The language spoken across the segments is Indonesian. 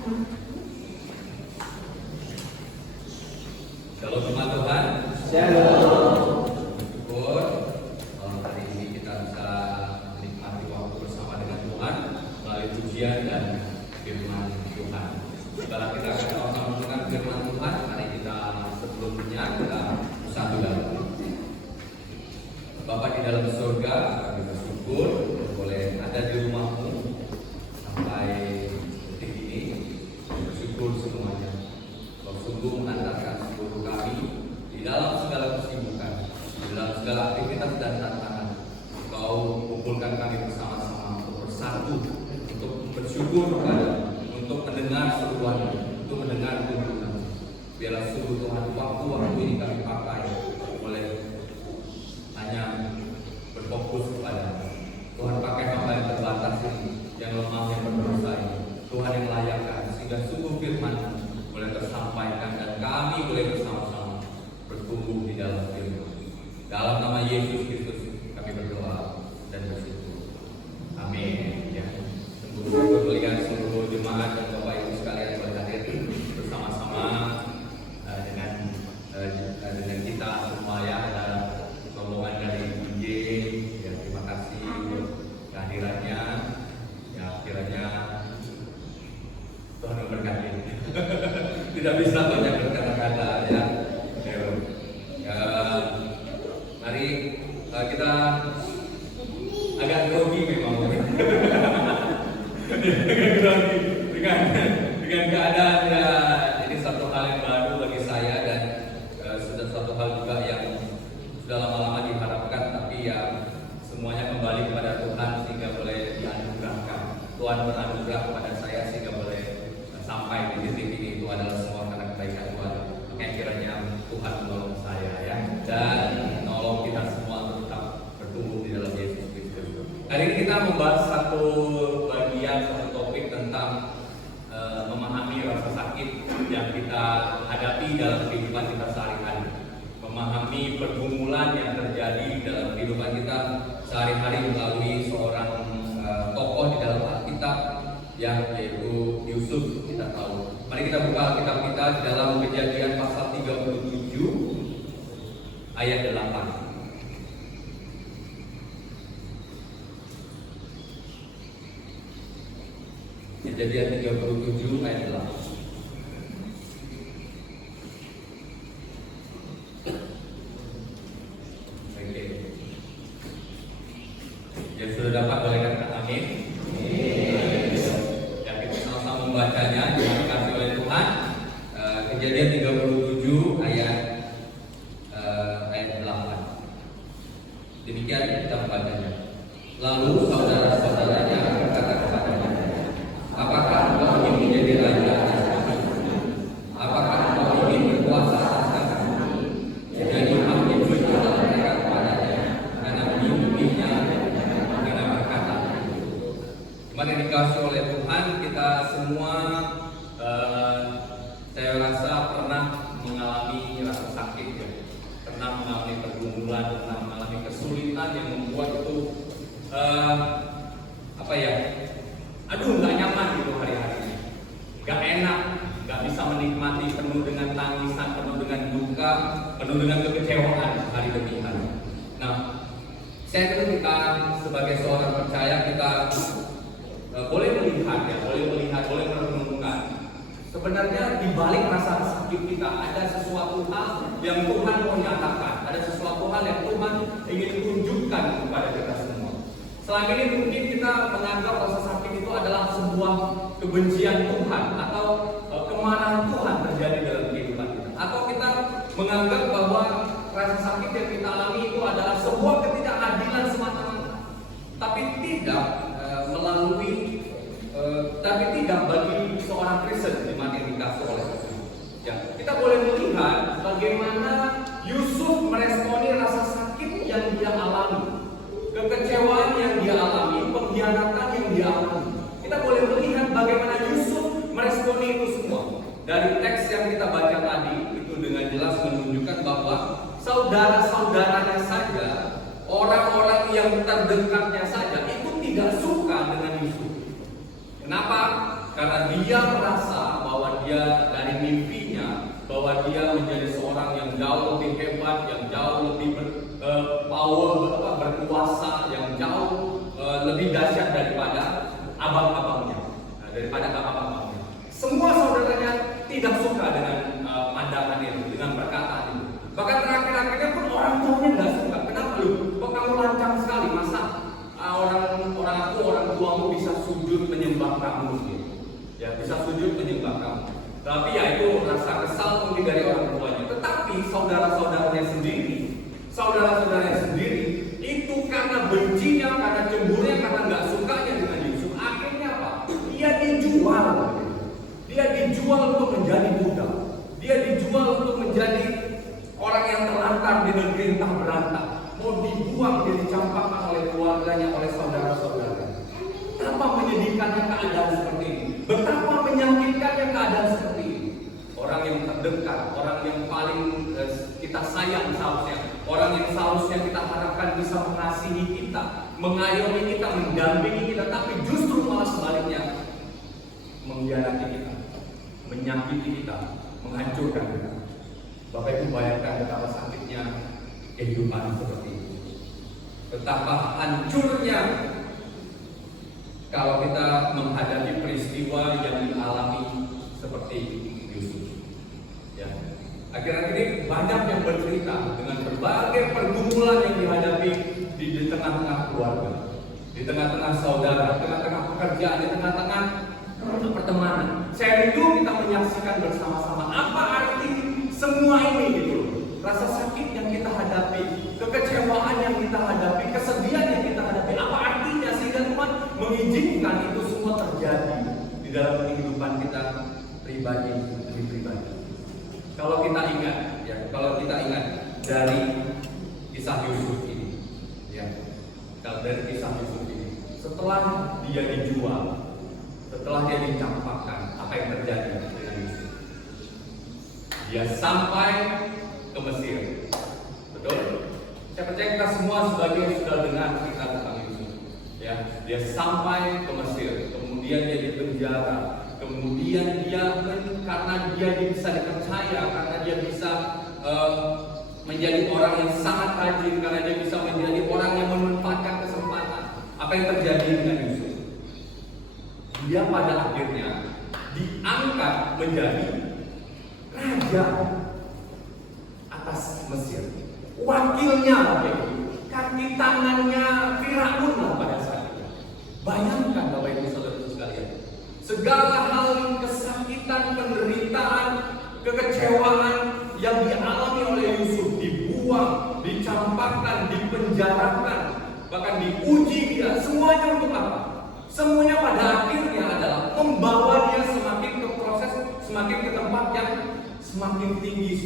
Shalom teman Tuhan. Shalom. Syukur malam hari ini kita bisa menikmati waktu bersama dengan Tuhan melalui pujian dan firman Tuhan. Setelah kita akan sama-sama mendengar firman Tuhan, mari kita sebelumnya kita bersatu dalam. Bapa di dalam surga, kami bersyukur boleh ada di rumahmu sampai detik ini. Bersyukur semuanya. Kau sungguh mengantarkan seluruh kami di dalam segala kesibukan, di dalam segala aktivitas dan tantangan. Kau kumpulkan kami bersama-sama untuk bersatu, untuk bersyukur kepada, untuk mendengar seruan, untuk mendengar tuntunan. Biarlah sungguh Tuhan waktu-waktu ini kami pakai oleh hanya berfokus kepada Tuhan. Pakai hamba yang terbatas ini, yang lemah, yang berdosa ini, Tuhan yang layakan, sehingga sungguh firman boleh tersampaikan dan kami boleh bersama-sama bertumbuh di dalam firman. Dalam nama Yesus Kristus kami berdoa dan bersyukur. Amin. Ya. Sungguh melihat seluruh jemaat dan Bapak Ibu sekalian boleh hadir bersama-sama dengan kita semua ya. Ada rombongan dari DJ. Ya, terima kasih kehadirannya. Ya, kiranya Tuhan memberkati. Tidak bisa banyak berkata-kata ya. Mari kita agak grogi memang. Agak grogi dengan keadaan ya. Ini satu hal yang baru bagi saya dan sudah satu hal juga yang sudah lama-lama diharapkan, tapi ya semuanya kembali kepada Tuhan sehingga boleh dianugerahkan. Tuhan beranugerah kepada saya sehingga boleh sampai di titik ini. Itu adalah semua karena kebaikan Tuhan. Makanya kiranya Tuhan menolong saya ya, dan menolong kita semua untuk tetap bertumbuh di dalam Yesus Kristus. Hari ini kita membahas satu bagian, satu topik tentang memahami rasa sakit yang kita hadapi dalam kehidupan kita sehari-hari. Memahami pergumulan yang terjadi dalam kehidupan kita sehari-hari melalui seorang tokoh di dalam Alkitab yang yaitu Yusuf. Kita tahu. Mari kita buka Alkitab kita di dalam Kejadian pasal 37 ayat 8. Kejadian 37 ayat 8. Oke. Yang sudah dapat boleh katakan amin. Ya, kita sama-sama membacanya. Dikasih oleh Tuhan. Kejadian 37 ayat 8. Demikian kita membacanya. Lalu saudara-saudaranya berkata kepadanya, apakah engkau ingin menjadi raja atas kami? Apakah engkau ingin berkuasa atas kami? Jadi hakim berkata mereka kepadanya, karena mengikutinya, karena berkata. Kemarin dikasih oleh Tuhan, kita semua saya rasa pernah mengalami rasa sakit ya, pernah mengalami pergumulan, pernah mengalami kesulitan yang membuat itu nggak nyaman gitu hari-hari ini, nggak enak, nggak bisa menikmati, penuh dengan tangisan, penuh dengan duka, penuh dengan kekecewaan hari demi hari. Nah, saya kira kita sebagai seorang percaya kita boleh melihat ya, boleh merenungkan. Sebenarnya di balik rasa sakit kita ada sesuatu hal yang Tuhan mau nyatakan, ada sesuatu hal yang Tuhan ingin tunjukkan kepada kita semua. Selama ini mungkin kita menganggap rasa sakit itu adalah sebuah kebencian Tuhan atau kemarahan Tuhan terjadi dalam kehidupan kita, atau kita menganggap bahwa rasa sakit yang kita alami itu adalah sebuah ketidakadilan semata-mata. Tapi tidak tidak bagi seorang Kristen di mana dikasih oleh Tuhan. Ya, kita boleh melihat bagaimana Yusuf meresponi rasa sakit yang dia alami, kekecewaan yang dia alami, pengkhianatan yang dia alami. Kita boleh melihat bagaimana Yusuf meresponi itu semua. Dari teks yang kita baca tadi itu dengan jelas menunjukkan bahwa saudara-saudaranya saja, orang-orang yang terdekatnya saja itu tidak suka dengan Yusuf. Kenapa? Karena dia merasa bahwa dia dari mimpinya, bahwa dia menjadi seorang yang jauh lebih hebat, yang jauh lebih berkuasa, yang jauh lebih dahsyat daripada abang-abangnya, daripada abang-abangnya. Semua saudaranya tidak suka dengan pandangan itu, dengan perkataan itu. Bahkan terakhir-akhirnya pun orang tuanya nggak suka. Kenapa lu? Kok kamu lancang sekali? Masa orang tuamu bisa sujud menyembah kamu gitu? Ya, bisa sujud menyembah kamu. Tapi ya itu rasa kesal mungkin dari orang tuanya. Tetapi saudara-saudaranya sendiri itu karena bencinya, karena cemburunya, karena nggak sukanya dengan Yusuf, akhirnya apa? Dia dijual untuk menjadi budak. Dia dijual untuk menjadi orang yang terlantar di negeri entah berantah. Mau dibuang, dia dicampakkan oleh keluarganya, oleh saudara-saudaranya. Betapa menyedihkannya keadaan seperti ini. Betapa menyakitkannya keadaan seperti ini. Orang yang terdekat, orang yang paling kita sayang seharusnya, orang yang seharusnya kita harapkan bisa mengasihi kita, mengayomi kita, mendampingi kita, tapi justru malah sebaliknya mengkhianati kita, menyakiti kita, menghancurkan kita. Bapak Ibu bayangkan betapa sakitnya kehidupan seperti itu. Betapa hancurnya kalau kita menghadapi peristiwa yang dialami seperti Yusuf. Ya. Akhir-akhir ini banyak yang bercerita dengan berbagai pergumulan yang dihadapi di tengah-tengah keluarga, di tengah-tengah saudara, di tengah-tengah pekerjaan, di tengah-tengah pertemanan. Saya rindu kita menyaksikan bersama-sama apa arti semua ini gitu. Rasa sakit yang kita hadapi, kekecewaan yang kita hadapi, kesedihan yang kita hadapi, apa artinya sehingga Tuhan mengizinkan itu semua terjadi di dalam kehidupan kita pribadi demi pribadi. Kalau kita ingat dari kisah Yusuf ini, ya, kalau dari kisah Yusuf ini, setelah dia dijual, setelah dia dicampakkan, apa yang terjadi dengan Yusuf? Dia sampai ke Mesir, betul? Saya percaya kita semua sebagian sudah dengar cerita tentang Yusuf. Ya, dia sampai ke Mesir, kemudian dia dipenjara, kemudian dia karena dia bisa dipercaya, karena dia bisa menjadi orang yang sangat rajin, karena dia bisa menjadi orang yang memanfaatkan kesempatan. Apa yang terjadi dengan Yusuf? Dia pada akhirnya diangkat menjadi raja atas Mesir, wakilnya Bapak Ibu, kaki tangannya Firaun lah pada saat itu. Bayangkan Bapak Ibu saudara sekalian, segala hal kesakitan, penderitaan, kekecewaan yang dialami oleh Yusuf, dibuang, dicampakkan, dipenjarakan, bahkan diuji dia, semuanya untuk apa? Semuanya pada akhirnya adalah membawa dia semakin ke proses, semakin ke tempat yang semakin tinggi.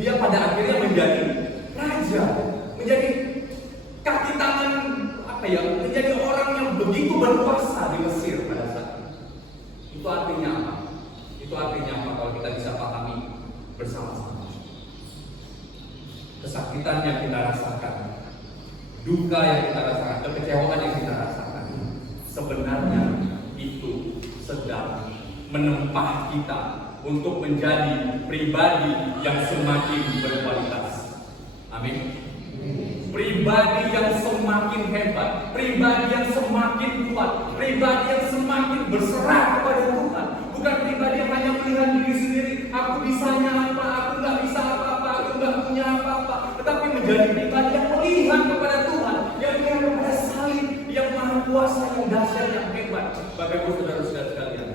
Dia pada akhirnya menjadi raja, menjadi kaki tangan menjadi orang yang begitu berkuasa di Mesir pada saat itu. Itu artinya apa? Itu artinya apa kalau kita bisa pahami bersama-sama? Kesakitan yang kita rasakan, duka yang kita rasakan, kekecewaan yang kita rasakan, sebenarnya itu sedang menempa kita untuk menjadi pribadi yang semakin berkualitas. Amin. Pribadi yang semakin hebat, pribadi yang semakin kuat, pribadi yang semakin berserah kepada Tuhan. Bukan pribadi yang hanya melihat diri sendiri, aku bisanya apa, aku nggak bisa apa-apa, aku nggak punya apa-apa. Tetapi menjadi pribadi yang melihat kepada Tuhan, yang melihat kepada salib, yang maha kuasa, yang dahsyat, yang hebat. Bapak Ibu saudara-saudara sekalian,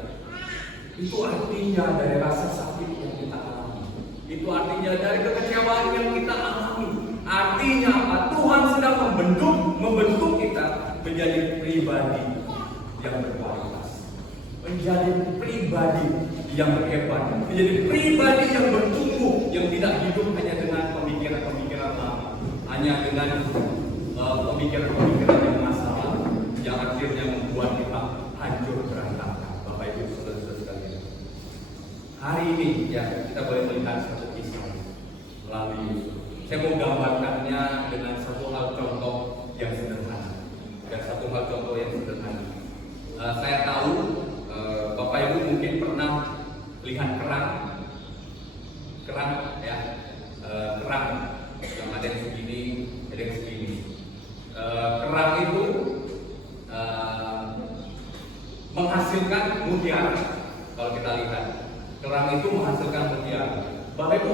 itu artinya dari rasa sakit yang kita alami, itu artinya dari kekecewaan yang kita alami. Artinya apa? Tuhan sedang membentuk kita menjadi pribadi yang berkualitas, menjadi pribadi yang hebat, menjadi pribadi yang bertumbuh, yang tidak hidup hanya dengan pemikiran-pemikiran lama, hanya dengan pemikiran-pemikiran yang masalah, yang akhirnya membuat kita hancur berantakan. Bapak Ibu saudara-saudara sekalian, hari ini ya kita boleh melihat satu kisah melalui Yusuf. Saya mau gambarkannya dengan satu hal contoh yang sederhana. Saya tahu Bapak Ibu mungkin pernah lihat kerang ya, kerang yang ada yang segini, ada yang segini. Kerang itu menghasilkan mutiara. Kalau kita lihat, kerang itu menghasilkan mutiara. Bapak Ibu,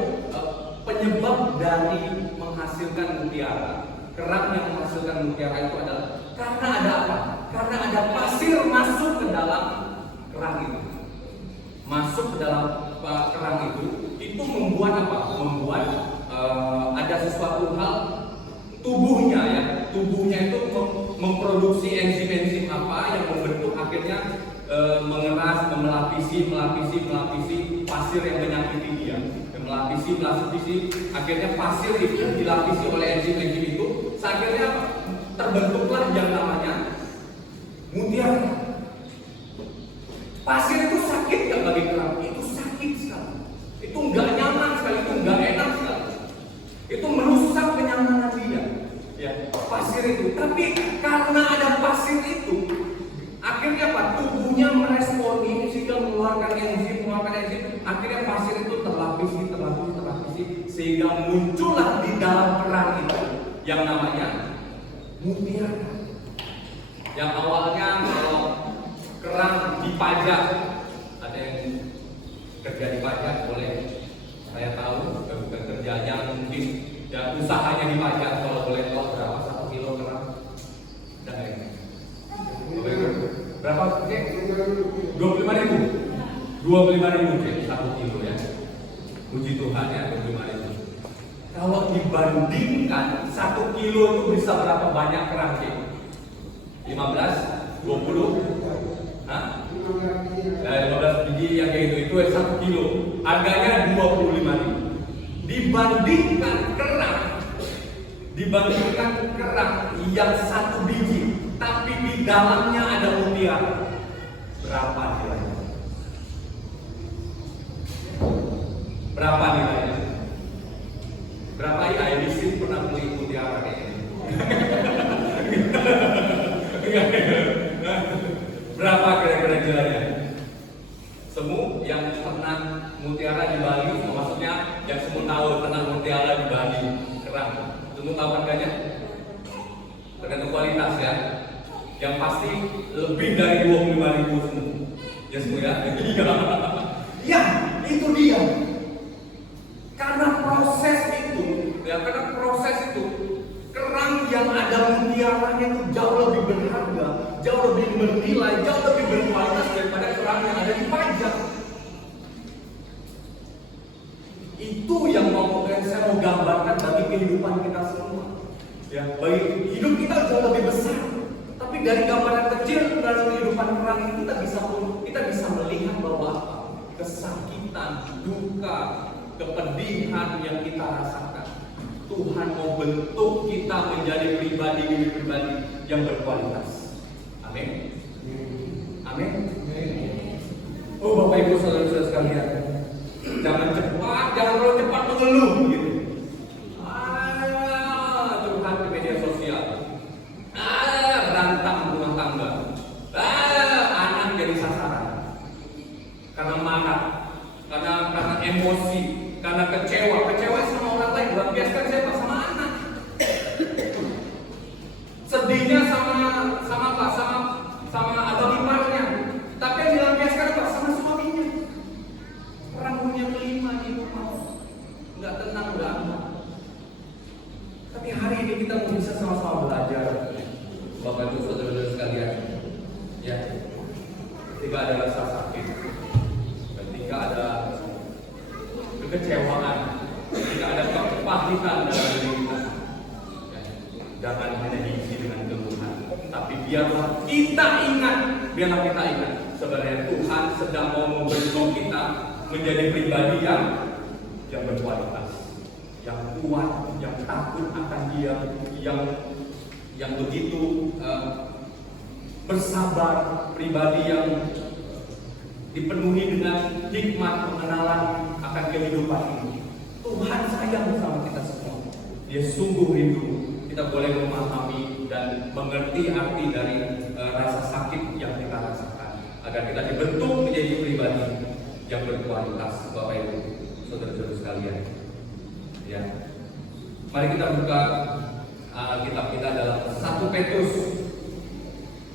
penyebab dari menghasilkan mutiara, kerang yang menghasilkan mutiara itu adalah karena ada apa? Karena ada pasir masuk ke dalam kerang itu. Masuk ke dalam kerang itu membuat apa? Membuat ada sesuatu hal tubuhnya ya. Tubuhnya itu memproduksi enzim-enzim apa yang membentuk akhirnya mengeras, melapisi pasir yang menyakiti dia. Melapisi, akhirnya pasir itu dilapisi oleh enzim-enzim itu, akhirnya terbentuklah yang namanya mutiara. Pasir itu sakit nggak bagi kerang? Itu sakit sekali. Itu nggak nyaman sekali, itu nggak enak sekali. Itu merusak kenyamanan dia. Ya, pasir itu. Tapi karena ada pasir itu, akhirnya apa? Tubuhnya merespon ini sehingga mengeluarkan enzim. Akhirnya pasir itu terlapisi, sehingga muncullah di dalam kerang itu yang namanya mutiara. Yang awalnya kalau kerang dipajak, ada yang kerja dipajak, boleh saya tahu bukan kerjanya mungkin ya usahanya dipajak. Kalau boleh tahu berapa 1 kilo kerang? Berapa? 25.000. 25.000 1 kilo ya. Puji Tuhan ya, 25.000. Kalau dibandingkan 1 kilo itu bisa berapa banyak kerang? 15, 20? Hah? 15 biji yang kayak itu 1 kilo. Harganya 25.000. Dibandingkan kerang yang 1 biji, tapi di dalamnya ada mutiara. Berapa nilainya? Berapa nilainya? Berapa ya? Ayah pernah beli mutiara kayaknya. Berapa kira-kira nilainya? Semu yang pernah mutiara di Bali, maksudnya yang semu tahu pernah mutiara di Bali, kerang. Semu tahu harganya? Tergantung kualitas ya. Yang pasti lebih dari 25.000 semu. Ya semu ya. Ya, itu dia. Karena proses itu, kerang yang ada mutiaranya itu jauh lebih berharga, jauh lebih bernilai, jauh lebih berkualitas daripada kerang yang ada di pajak. Itu yang saya mau gambarkan bagi kehidupan kita semua. Ya, bagi hidup kita jauh lebih besar. Tapi dari gambaran kecil dalam kehidupan kerang ini kita bisa melihat bahwa kesakitan, duka, kepedihan yang kita rasakan, Tuhan mau bentuk kita menjadi pribadi yang berkualitas. Amin. Amin. Oh Bapak Ibu saudara-saudara sekalian, jangan terlalu cepat mengeluh gitu. Curhat di media sosial. Berantem rumah tangga. Anak jadi sasaran. Karena marah, karena emosi, karena kecewa sama orang lain. Lampiaskan siapa? Sama anak. Sedihnya sama abang iparnya. Tapi yang dilampiaskan apa? Sama suaminya. Orang punya kelima di rumah, nggak tenang, nggak aman. Tapi hari ini kita mau bisa sama-sama belajar, Bapak Ibu saudara-saudara sekalian. Ya, ketika ada rasa sakit, ketika ada kekecewaan, ketika ada kepahitan dalam diri kita, ya, jangan hanya diisi dengan keluhan, tapi biarlah kita ingat sebenarnya Tuhan sedang mau membentuk kita menjadi pribadi yang berkualitas, yang kuat, yang takut akan Dia, yang begitu bersabar, pribadi yang dipenuhi dengan hikmat pengenalan akan kehidupan ini. Tuhan sayang sama kita semua. Dia sungguh rindu kita boleh memahami dan mengerti arti dari rasa sakit yang kita rasakan. berkualitas, Bapak Ibu, saudara-saudara sekalian. Ya, mari kita buka kitab kita dalam 1 Petrus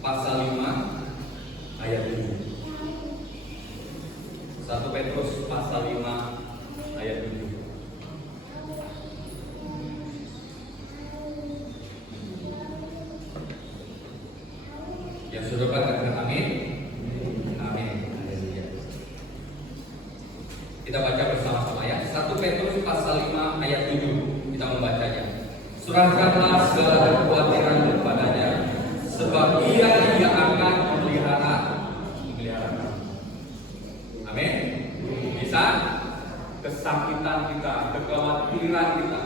pasal 5 ayat 7. 1 Petrus pasal 5 ayat 7. Yang sudah katakan amin. Amin. Kita baca bersama-sama ya. 1 Petrus pasal 5 ayat 7. Kita membacanya. Serahkanlah segala kekhawatiran kepadanya, sebab Ia akan memelihara. Amin. Bisa? Kesakitan kita, kekhawatiran kita,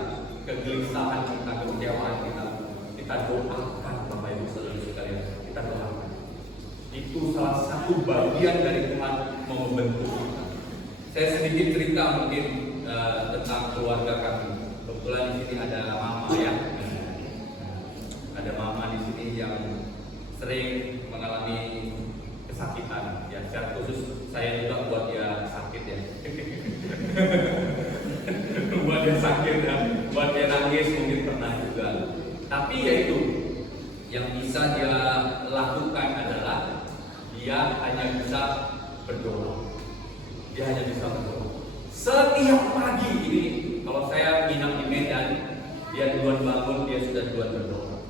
kegelisahan kita, kekecewaan kita doakan, Bapak Ibu saudara sekalian. Kita doakan. Itu salah satu bagian dari Tuhan membentuk kita. Saya sedikit cerita mungkin tentang keluarga kami. Kebetulan di sini ada mama ya. Ada mama di sini yang sering mengalami kesakitan. Ya, secara khusus saya juga buat dia sakit ya. Buat dia sakit ya, buat dia nangis mungkin pernah juga. Tapi ya itu yang bisa dia lakukan adalah dia hanya bisa berdoa. Dia hanya bisa berdoa. Setiap pagi ini, kalau saya nginap di Medan, dia duluan bangun, dia sudah duluan berdoa.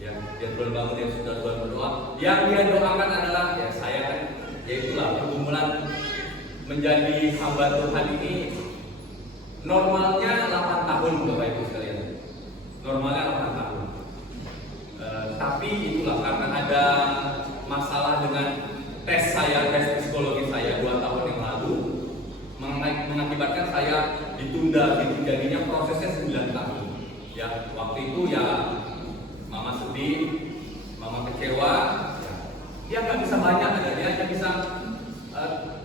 Ya, dia duluan bangun, dia sudah duluan berdoa. Yang dia doakan adalah, ya saya kan, ya itulah pergumulan menjadi hamba Tuhan ini. Normalnya 8 tahun, Bapak Ibu sekalian. Normalnya 8 tahun. Tapi itulah karena ada masalah dengan tes psikologi saya 2 tahun yang lalu, mengakibatkan saya ditunda, jadinya prosesnya 9 tahun. Ya, waktu itu ya mama sedih, mama kecewa, ya, dia nggak bisa banyak, dia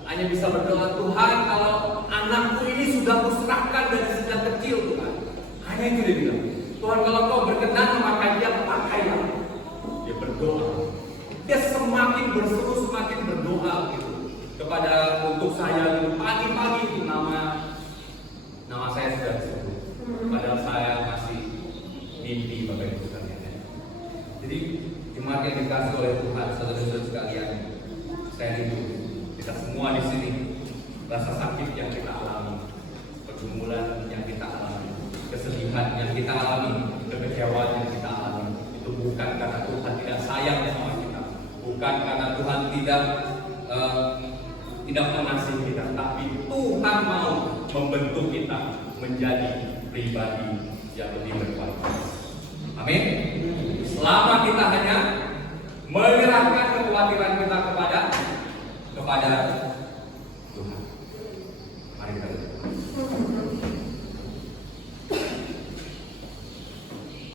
hanya bisa berdoa, Tuhan kalau anakku ini sudah kuserahkan dari sejak kecil, Tuhan. Hanya itu dia bilang, Tuhan kalau Kau berkenan memakai dia, pakailah. Dia berdoa. Dia semakin berseru, semakin berdoa gitu kepada untuk saya gitu. Pagi-pagi itu nama saya sudah disebut. Padahal saya masih mimpi, Bapak Ibu sekalian. Jadi jemaat yang dikasih oleh Tuhan, saudara-saudara sekalian, saya hidup. Kita semua di sini rasa sakit yang kita alami, pergumulan yang kita alami, kesedihan yang kita alami, kekecewaan yang kita alami, itu bukan karena Tuhan tidak sayang sama kita, bukan karena Tuhan tidak mengasihi kita, tapi Tuhan mau membentuk kita menjadi pribadi yang lebih berkualitas. Amin. Selama kita hanya menyerahkan kekhawatiran kita kepada Tuhan. Mari kita berdoa.